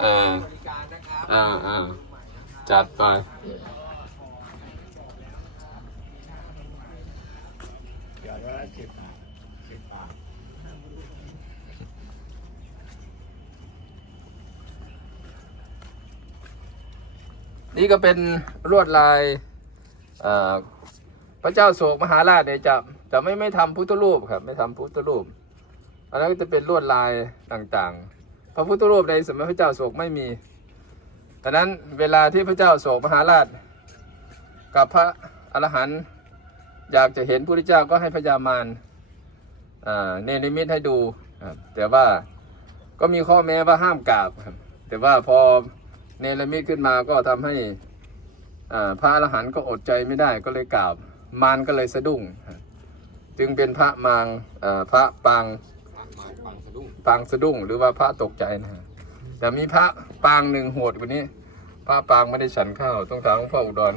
เอออ่าอ่าจัดไปนี่ก็เป็นลวดลายพระเจ้าโศกมหาราชเนี่ยจะจะไม่ไม่ทำพุทธรูปครับ ไม่ทำพุทธรูป อันนั้นก็จะเป็นลวดลายต่างๆ พระพุทธรูปในสมัยพระเจ้าโศกไม่มีดังนั้นเวลาที่พระเจ้าโศกมหาราช กับพระอรหันต์อยากจะเห็นพระพุทธเจ้าก็ให้พญามารเนรมิตให้ดู แต่ว่าก็มีข้อแม้ว่าห้ามกราบครับแต่ว่าพอเนรมิตขึ้นมาก็ทำให้พระอรหันต์ก็อดใจไม่ได้ก็เลยกราบมารก็เลยสะดุ้ง จึงเป็นพระมางพระปางปางสะดุ้งหรือว่าพระตกใจนะฮะแต่มีพระปางหนึ่งโหดกว่านี้ พระปางไม่ได้ฉันข้าวต้องถามหลวงพ่ออุดร